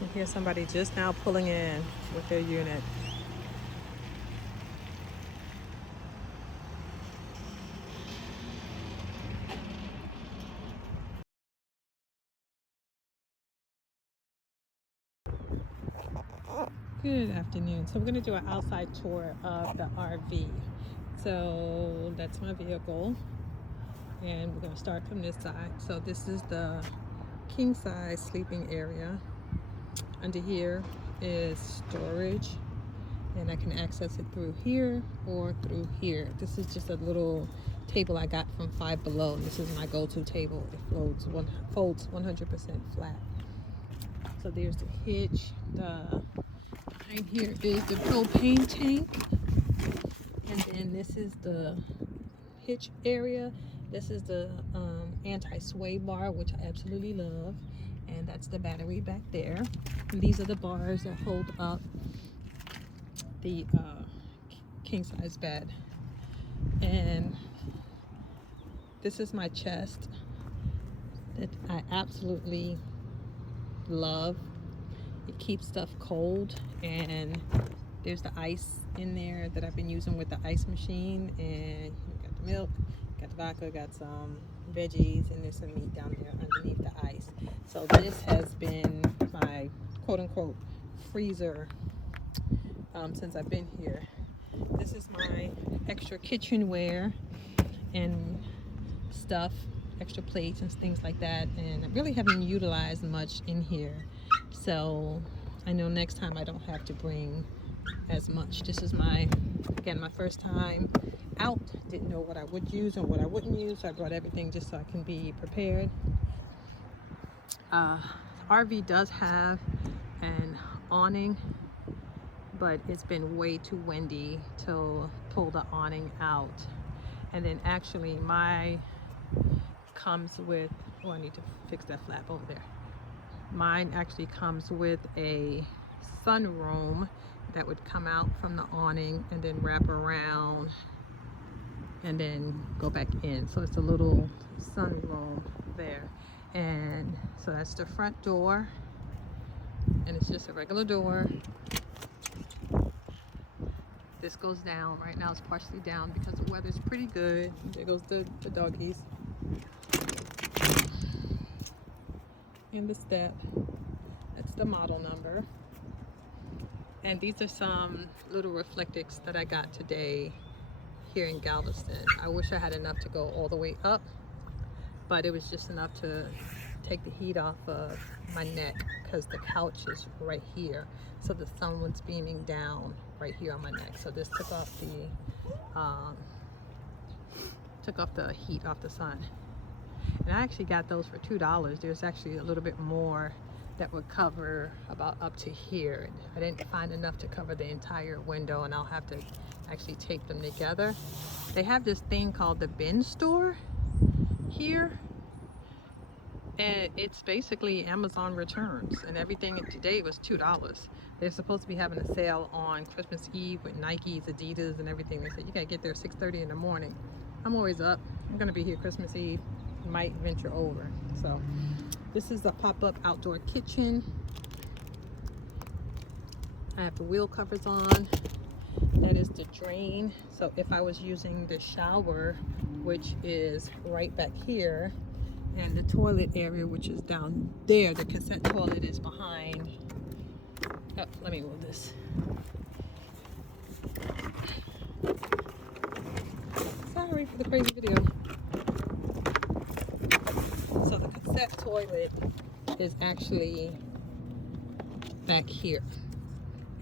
You hear somebody just now pulling in with their unit. Good afternoon. So we're going to do an outside tour of the RV. So that's my vehicle, and we're going to start from this side. So this is the king size sleeping area. Under here is storage, and I can access it through here or through here. This is just a little table I got from Five Below. This is my go-to table. It folds 100% flat. So there's the hitch. Behind here is the propane tank, and then this is the hitch area. This is the anti-sway bar, which I absolutely love, and that's the battery back there. And these are the bars that hold up the king size bed. And this is my chest that I absolutely love. It keeps stuff cold, and there's the ice in there that I've been using with the ice machine. And you got the milk, got the vodka, got some veggies, and there's some meat down there underneath the ice. So this has been my quote-unquote freezer since I've been here. This is my extra kitchenware and stuff, extra plates and things like that, and I really haven't utilized much in here, so I know next time I don't have to bring as much. This is my first time out. Didn't know what I would use and what I wouldn't use, so I brought everything just so I can be prepared. RV does have an awning, but it's been way too windy to pull the awning out. And then actually my comes with, oh, I need to fix that flap over there. Mine actually comes with a sunroom that would come out from the awning and then wrap around and then go back in. So it's a little sunroom there. And so that's the front door, and it's just a regular door. This goes down. Right now it's partially down because the weather's pretty good. There goes the doggies. And the step. That's the model number. And these are some little reflectix that I got today here in Galveston. I wish I had enough to go all the way up, but it was just enough to take the heat off of my neck because the couch is right here. So the sun was beaming down right here on my neck. So this took off the heat off the sun. And I actually got those for $2. There's actually a little bit more that would cover about up to here. I didn't find enough to cover the entire window, and I'll have to actually tape them together. They have this thing called the bin store here, and it's basically Amazon returns, and everything today was $2. They're supposed to be having a sale on Christmas Eve with Nikes, Adidas, and everything. They said you gotta get there 6:30 in the morning. I'm always up. I'm gonna be here Christmas Eve. Might venture over. So this is the pop-up outdoor kitchen. I have the wheel covers on. That is the drain. So if I was using the shower, which is right back here, and the toilet area, which is down there, the cassette toilet is behind. Oh, let me move this. Sorry for the crazy video. So the cassette toilet is actually back here,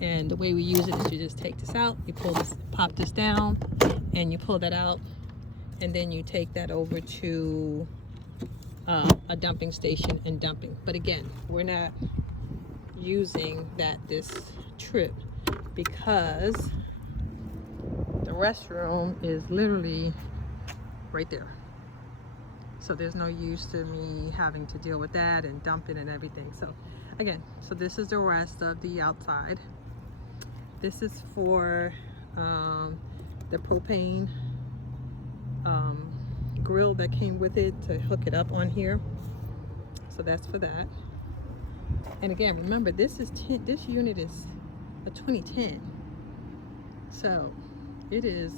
and the way we use it is you just take this out, you pop this down, and you pull that out, and then you take that over to a dumping station and dumping. But again, we're not using that this trip because the restroom is literally right there. So there's no use to me having to deal with that and dumping and everything. So again, so this is the rest of the outside. This is for the propane grill that came with it to hook it up on here. So that's for that. And again, remember, this unit is a 2010. So it is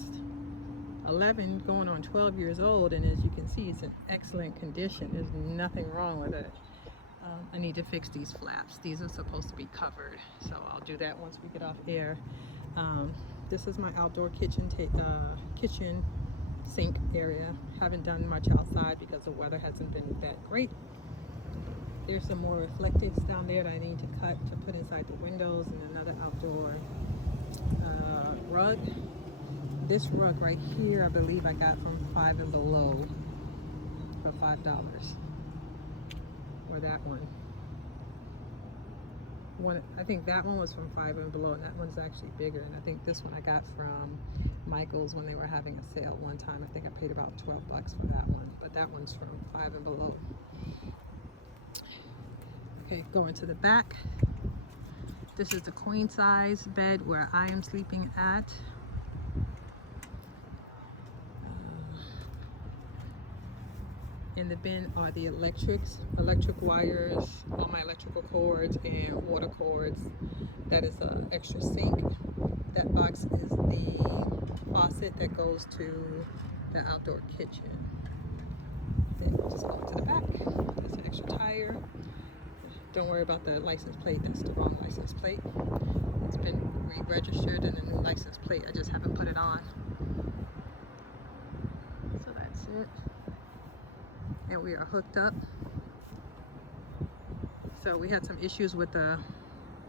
11 going on 12 years old, and as you can see, it's in excellent condition. There's nothing wrong with it. I need to fix these flaps. These are supposed to be covered, so I'll do that once we get off air. This is my outdoor kitchen sink area. Haven't done much outside because the weather hasn't been that great. There's some more reflectives down there that I need to cut to put inside the windows, and another outdoor rug. This rug right here, I believe I got from Five and Below for $5. Or that one. I think that one was from Five and Below, and that one's actually bigger. And I think this one I got from Michael's when they were having a sale one time. I think I paid about 12 bucks for that one, but that one's from Five and Below. Okay, going to the back. This is the queen size bed where I am sleeping at. In the bin are the electric wires, all my electrical cords and water cords. That is an extra sink. That box is the faucet that goes to the outdoor kitchen. Then we'll just go to the back. That's an extra tire. Don't worry about the license plate. That's the wrong license plate. It's been re-registered and a new license plate. I just haven't put it on. So that's it. And we are hooked up. So we had some issues with the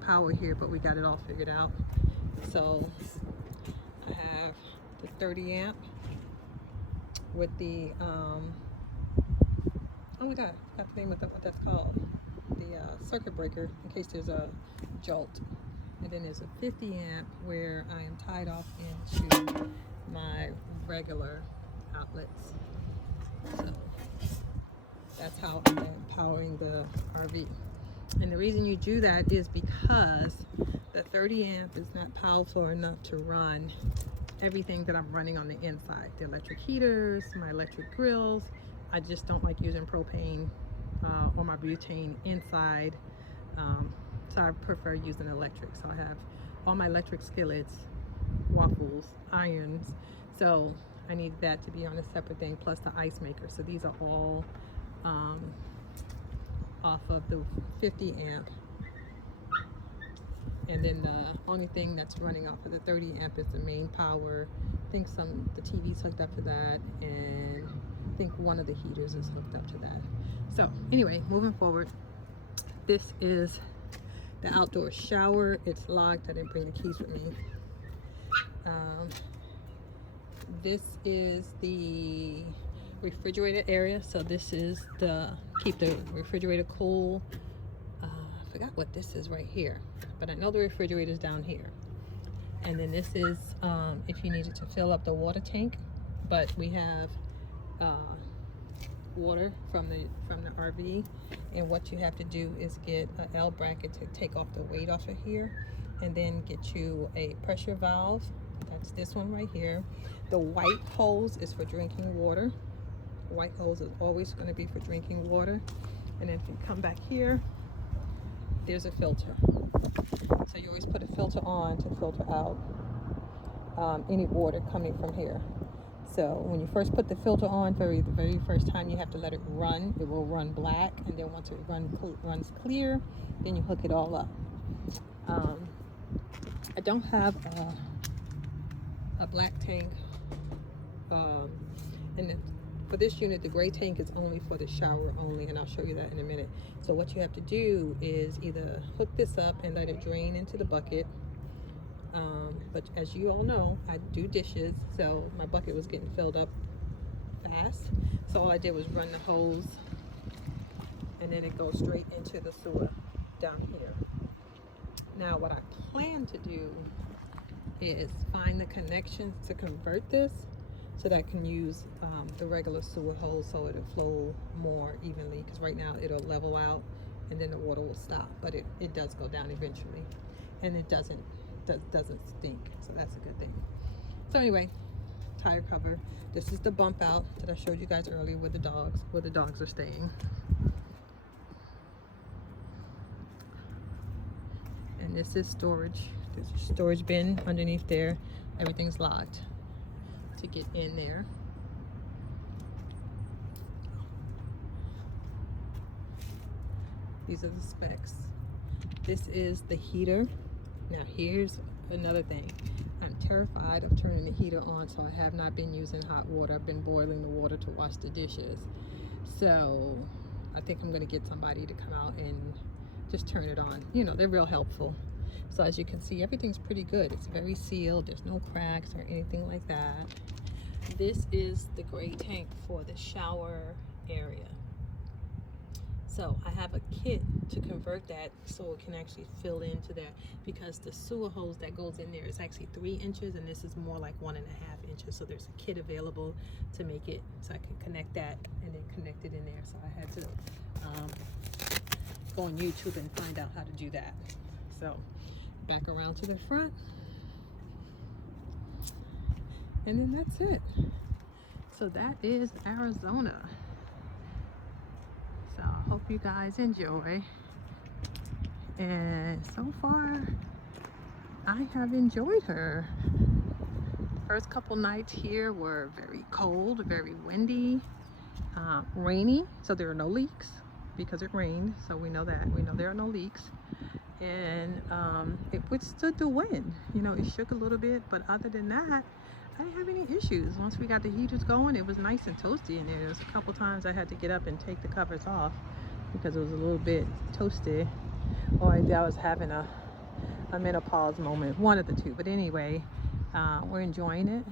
power here, but we got it all figured out. So I have the 30 amp with the oh my god, I forgot the name of what that's called, the circuit breaker in case there's a jolt. And then there's a 50 amp where I am tied off into my regular outlets. So that's how I'm powering the RV. And the reason you do that is because the 30 amp is not powerful enough to run everything that I'm running on the inside. The electric heaters, my electric grills. I just don't like using propane or my butane inside. So I prefer using electric. So I have all my electric skillets, waffles, irons. So I need that to be on a separate thing, plus the ice maker. So these are all off of the 50 amp. And then the only thing that's running off of the 30 amp is the main power. I think the TV's hooked up to that, and I think one of the heaters is hooked up to that. So anyway, moving forward, this is the outdoor shower. It's locked. I didn't bring the keys with me. This is the refrigerator area. So this is keep the refrigerator cool. I forgot what this is right here, but I know the refrigerator is down here. And then this is if you needed to fill up the water tank, but we have water from the RV, and what you have to do is get an L bracket to take off the weight off of here, and then get you a pressure valve. That's this one right here. The white hose is for drinking water. The white hose is always going to be for drinking water. And then if you come back here, there's a filter. So you always put a filter on to filter out any water coming from here. So when you first put the filter on, the very first time, you have to let it run. It will run black, and then once it runs clear, then you hook it all up. I don't have a black tank, and for this unit, the gray tank is only for the shower only, and I'll show you that in a minute. So what you have to do is either hook this up and let it drain into the bucket. But as you all know, I do dishes, so my bucket was getting filled up fast. So all I did was run the hose, and then it goes straight into the sewer down here. Now what I plan to do is find the connections to convert this so that I can use the regular sewer hose so it'll flow more evenly, because right now it'll level out and then the water will stop, but it does go down eventually, and it doesn't stink, so that's a good thing. So anyway, tire cover. This is the bump out that I showed you guys earlier where the dogs are staying. And this is storage. There's a storage bin underneath there. Everything's locked to get in there. These are the specs. This is the heater. Now here's another thing. I'm terrified of turning the heater on, so I have not been using hot water. I've been boiling the water to wash the dishes. So I think I'm going to get somebody to come out and just turn it on. You know, they're real helpful. So as you can see, everything's pretty good. It's very sealed. There's no cracks or anything like that. This is the gray tank for the shower area. So I have a kit to convert that so it can actually fill into that, because the sewer hose that goes in there is actually 3 inches and this is more like 1.5 inches. So there's a kit available to make it so I can connect that and then connect it in there. So I had to go on YouTube and find out how to do that. So back around to the front, and then that's it. So that is Arizona. So I hope you guys enjoy, and so far I have enjoyed her. First couple nights here were very cold, very windy, rainy, so there are no leaks because it rained, so we know that. We know there are no leaks. And it withstood the wind. You know, it shook a little bit, but other than that, I didn't have any issues. Once we got the heaters going, it was nice and toasty in there. There was a couple times I had to get up and take the covers off because it was a little bit toasty, or I was having a menopause moment, one of the two. But anyway, we're enjoying it.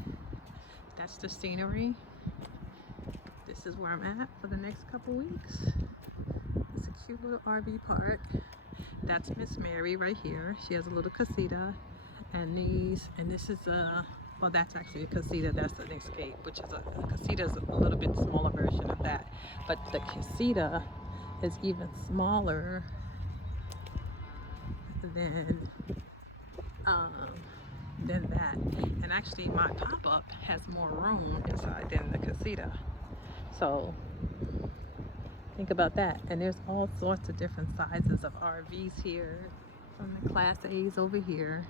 That's the scenery. This is where I'm at for the next couple weeks. It's a cute little RV park. That's Miss Mary right here. She has a little casita, and this is well, that's actually a casita. That's an escape, which is a casita is a little bit smaller version of that, but the casita is even smaller than that. And actually, my pop-up has more room inside than the casita. So think about that. And there's all sorts of different sizes of RVs here, from the Class A's over here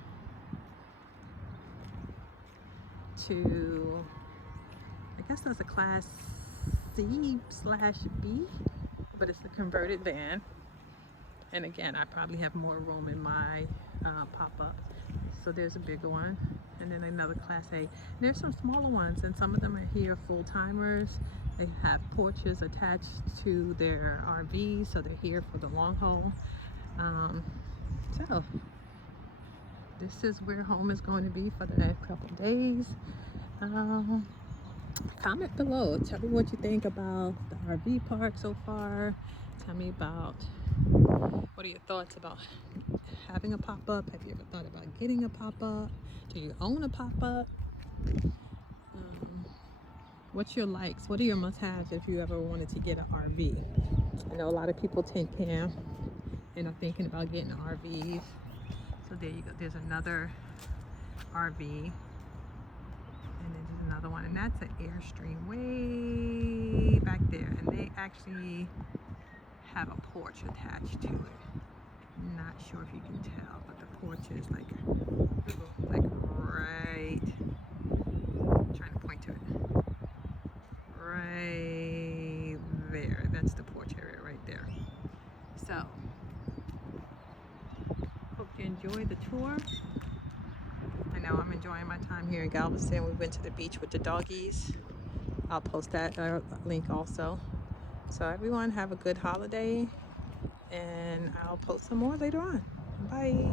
to, I guess that's a Class C/B, but it's a converted van. And again, I probably have more room in my pop-up. So there's a bigger one, and then another Class A. And there's some smaller ones, and some of them are here full-timers. They have porches attached to their RVs, so they're here for the long haul. So this is where home is going to be for the next couple of days. Comment below. Tell me what you think about the RV park so far. Tell me about, what are your thoughts about having a pop-up? Have you ever thought about getting a pop-up? Do you own a pop-up? What's your likes? What are your must-haves if you ever wanted to get an RV? I know a lot of people tent camp and are thinking about getting RVs. So there you go. There's another RV, and then there's another one, and that's an Airstream way back there, and they actually have a porch attached to it. Not sure if you can tell, but the porch is like right, I'm trying to point to it, right there. That's the porch area right there. So hope you enjoyed the tour. I know I'm enjoying my time here in Galveston. We went to the beach with the doggies. I'll post that link also. So everyone have a good holiday, and I'll post some more later on. Bye.